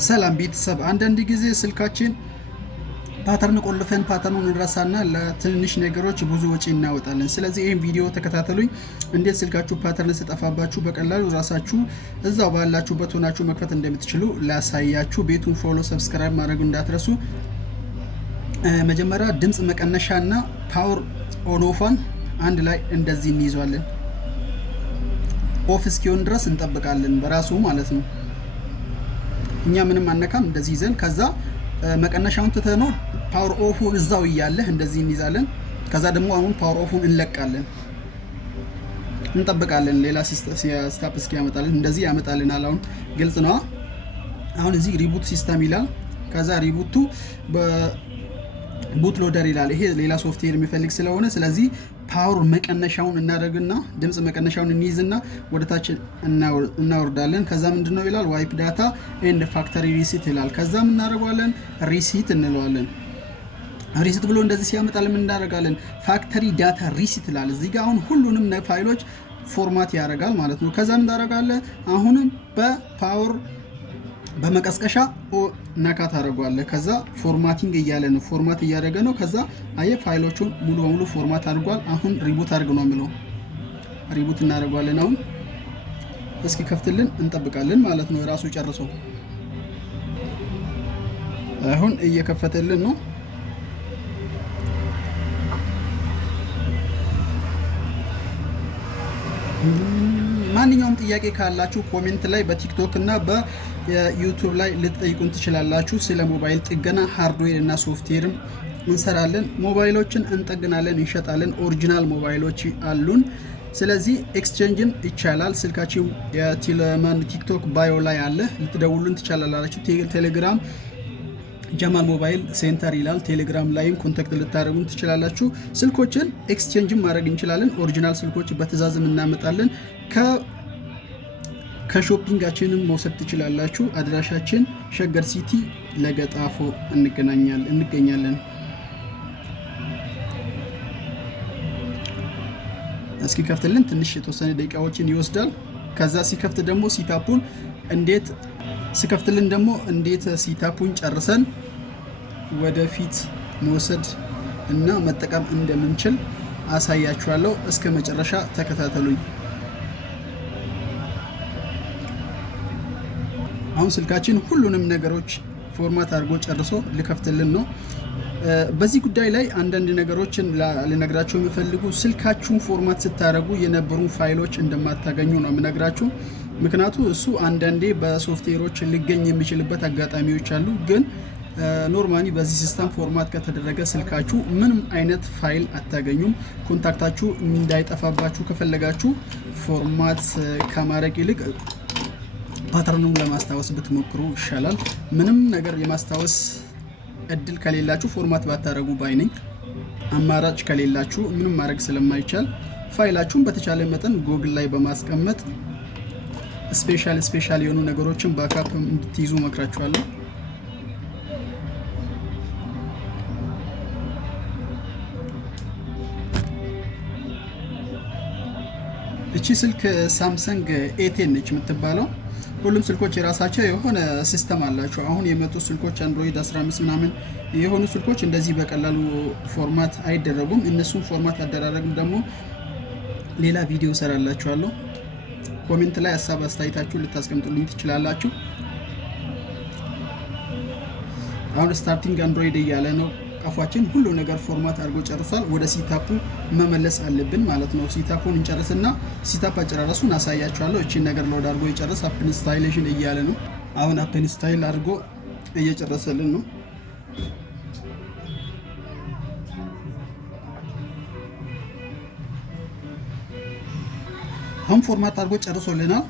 ሰላም ቤተሰብ፣ አንዳንድ ጊዜ ስልካችን ፓተርን ቆልፈን ፓተርኑን እንረሳና ለትንንሽ ነገሮች ብዙ ወጪ እናወጣለን። ስለዚህ ይህን ቪዲዮ ተከታተሉኝ። እንዴት ስልካችሁ ፓተርን ሲጠፋባችሁ በቀላሉ ራሳችሁ እዛው ባላችሁበት ሆናችሁ መክፈት እንደምትችሉ ላሳያችሁ። ቤቱን ፎሎ፣ ሰብስክራይብ ማድረግ እንዳትረሱ። መጀመሪያ ድምፅ መቀነሻና ፓወር ኦን ኦፏን አንድ ላይ እንደዚህ እንይዟለን። ኦፍ እስኪሆን ድረስ እንጠብቃለን፣ በራሱ ማለት ነው። እኛ ምንም አነካም። እንደዚህ ይዘን ከዛ መቀነሻውን ትተነው ፓወር ኦፉን እዛው እያለህ እንደዚህ እንይዛለን። ከዛ ደግሞ አሁን ፓወር ኦፉን እንለቃለን፣ እንጠብቃለን። ሌላ ስታፕ እስኪ ያመጣልን። እንደዚህ ያመጣልናል። አሁን ግልጽ ነው። አሁን እዚህ ሪቡት ሲስተም ይላል። ከዛ ሪቡቱ ቡት ሎደር ይላል። ይሄ ሌላ ሶፍትዌር የሚፈልግ ስለሆነ ስለዚህ ፓወር መቀነሻውን እናደርግና ድምጽ መቀነሻውን እንይዝና ወደታች እናወርዳለን። ከዛ ምንድነው ይላል ዋይፕ ዳታ ኤንድ ፋክተሪ ሪሲት ይላል። ከዛም እናደርጋለን ሪሲት እንለዋለን። ሪሲት ብሎ እንደዚህ ሲያመጣልን ምን እናደርጋለን? ፋክተሪ ዳታ ሪሲት ይላል። እዚህ ጋር አሁን ሁሉንም ፋይሎች ፎርማት ያደርጋል ማለት ነው። ከዛ ምን እናደርጋለን? አሁንም በፓወር በመቀስቀሻ ነካ ታደርጓለህ። ከዛ ፎርማቲንግ እያለ ነው፣ ፎርማት እያደረገ ነው። ከዛ አየ ፋይሎቹን ሙሉ በሙሉ ፎርማት አድርጓል። አሁን ሪቡት አድርግ ነው የሚለው። ሪቡት እናደርገዋለን። አሁን እስኪ ከፍትልን እንጠብቃለን ማለት ነው። ራሱ ጨርሶ አሁን እየከፈተልን ነው። ማንኛውም ጥያቄ ካላችሁ ኮሜንት ላይ በቲክቶክ እና በዩቲዩብ ላይ ልትጠይቁን ትችላላችሁ። ስለ ሞባይል ጥገና ሃርድዌር እና ሶፍትዌርም እንሰራለን። ሞባይሎችን እንጠግናለን፣ እንሸጣለን። ኦሪጂናል ሞባይሎች አሉን። ስለዚህ ኤክስቼንጅም ይቻላል። ስልካችሁ የቴሌማን ቲክቶክ ባዮ ላይ አለ፣ ልትደውሉን ትችላላችሁ። ቴሌግራም ጀማል ሞባይል ሴንተር ይላል። ቴሌግራም ላይም ኮንታክት ልታደርጉን ትችላላችሁ። ስልኮችን ኤክስቼንጅም ማድረግ እንችላለን። ኦሪጂናል ስልኮች በትዕዛዝም እናመጣለን። ከሾፒንጋችንም መውሰድ ትችላላችሁ። አድራሻችን ሸገር ሲቲ ለገጣፎ እንገኛለን። እስኪ ከፍትልን ትንሽ የተወሰነ ደቂቃዎችን ይወስዳል። ከዛ ሲከፍት ደግሞ ሲታፑን እንዴት ሲታፑን ጨርሰን ወደፊት መውሰድ እና መጠቀም እንደምንችል አሳያችኋለሁ። እስከ መጨረሻ ተከታተሉኝ። አሁን ስልካችን ሁሉንም ነገሮች ፎርማት አድርጎ ጨርሶ ልከፍትልን ነው። በዚህ ጉዳይ ላይ አንዳንድ ነገሮችን ልነግራችሁ የሚፈልጉ ስልካችሁን ፎርማት ስታደርጉ የነበሩ ፋይሎች እንደማታገኙ ነው የምነግራችሁ። ምክንያቱ እሱ አንዳንዴ በሶፍትዌሮች ሊገኝ የሚችልበት አጋጣሚዎች አሉ። ግን ኖርማሊ በዚህ ሲስተም ፎርማት ከተደረገ ስልካችሁ ምንም አይነት ፋይል አታገኙም። ኮንታክታችሁ እንዳይጠፋባችሁ ከፈለጋችሁ ፎርማት ከማድረግ ይልቅ ፓተርኑን ለማስታወስ ብትሞክሩ ይሻላል። ምንም ነገር የማስታወስ እድል ከሌላችሁ ፎርማት ባታረጉ ባይነኝ። አማራጭ ከሌላችሁ ምንም ማድረግ ስለማይቻል ፋይላችሁን በተቻለ መጠን ጎግል ላይ በማስቀመጥ ስፔሻል የሆኑ ነገሮችን ባካፕ እንድትይዙ መክራችኋለሁ። እቺ ስልክ ሳምሰንግ ኤ10 ነች የምትባለው። ሁሉም ስልኮች የራሳቸው የሆነ ሲስተም አላቸው። አሁን የመጡ ስልኮች አንድሮይድ 15 ምናምን የሆኑ ስልኮች እንደዚህ በቀላሉ ፎርማት አይደረጉም። እነሱም ፎርማት አደራረግም ደግሞ ሌላ ቪዲዮ ሰራላችኋለሁ። ኮሜንት ላይ ሀሳብ አስተያየታችሁን ልታስቀምጡልኝ ትችላላችሁ። አሁን ስታርቲንግ አንድሮይድ እያለ ነው። ቀፏችን ሁሉ ነገር ፎርማት አድርጎ ጨርሷል። ወደ ሲታፑ መመለስ አለብን ማለት ነው። ሲታፑን እንጨርስና ሲታፕ አጨራረሱን አሳያችኋለሁ። እቺን ነገር ሎድ አድርጎ ይጨርስ። አፕን ስታይሌሽን እያለ ነው። አሁን አፕን ስታይል አድርጎ እየጨረሰልን ነው። አሁን ፎርማት አድርጎ ጨርሶልናል።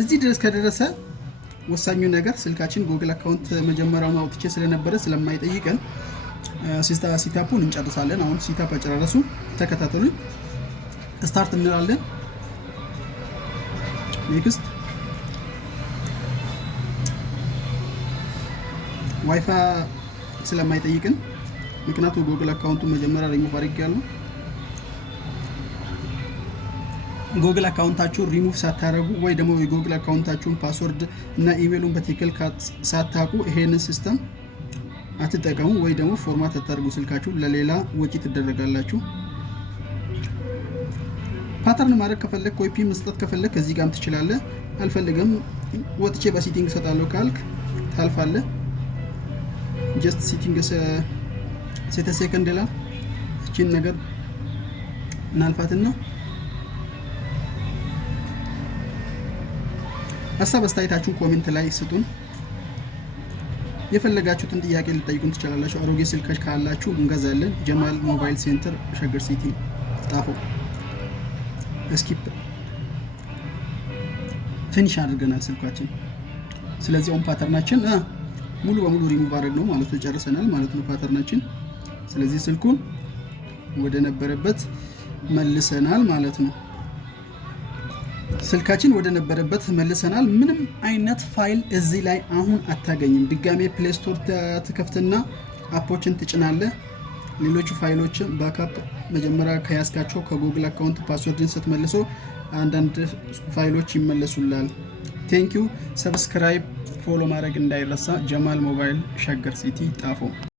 እዚህ ድረስ ከደረሰ ወሳኙ ነገር ስልካችን ጉግል አካውንት መጀመሪያውን አውጥቼ ስለነበረ ስለማይጠይቀን ሲታፑን እንጨርሳለን። አሁን ሲታፕ አጨራረሱ ተከታተሉኝ። ስታርት እንላለን። ኔክስት ዋይፋይ ስለማይጠይቅን ምክንያቱም ጉግል አካውንቱን መጀመሪያ ሪሙቭ አድርጌያለሁ። ጎግል አካውንታችሁን ሪሙቭ ሳታረጉ ወይ ደግሞ የጎግል አካውንታችሁን ፓስወርድ እና ኢሜሉን በትክክል ሳታቁ ይሄንን ሲስተም አትጠቀሙ፣ ወይ ደግሞ ፎርማት አታርጉ ስልካችሁ፣ ለሌላ ወጪ ትደረጋላችሁ። ፓተርን ማድረግ ከፈለክ ወይ ፒን መስጠት ከፈለክ እዚህ ጋርም ትችላለህ። አልፈልግም ወጥቼ በሴቲንግ እሰጣለሁ ካልክ ታልፋለህ። ጀስት ሴቲንግ ሴተ ሴከንድ ላ እቺን ነገር እናልፋትና ሀሳብ አስተያየታችሁን ኮሜንት ላይ ስጡን። የፈለጋችሁትን ጥያቄ ልጠይቁን ትችላላችሁ። አሮጌ ስልኮች ካላችሁ እንገዛለን። ጀማል ሞባይል ሴንተር ሸገር ሲቲ ጣፎ። ስኪፕ ፊኒሽ አድርገናል ስልካችን። ስለዚህ ኦን ፓተርናችን ሙሉ በሙሉ ሪሙቭ አድርግ ነው ማለት ነው። ጨርሰናል ማለት ነው ፓተርናችን። ስለዚህ ስልኩን ወደ ነበረበት መልሰናል ማለት ነው። ስልካችን ወደ ነበረበት መልሰናል። ምንም አይነት ፋይል እዚህ ላይ አሁን አታገኝም። ድጋሜ ፕሌይ ስቶር ትከፍትና አፖችን ትጭናለህ። ሌሎቹ ፋይሎችን ባካፕ መጀመሪያ ከያዝካቸው ከጉግል አካውንት ፓስወርድን ስትመልሶ አንዳንድ ፋይሎች ይመለሱላል። ቴንኪዩ። ሰብስክራይብ ፎሎ ማድረግ እንዳይረሳ። ጀማል ሞባይል ሸገር ሲቲ ጣፎ።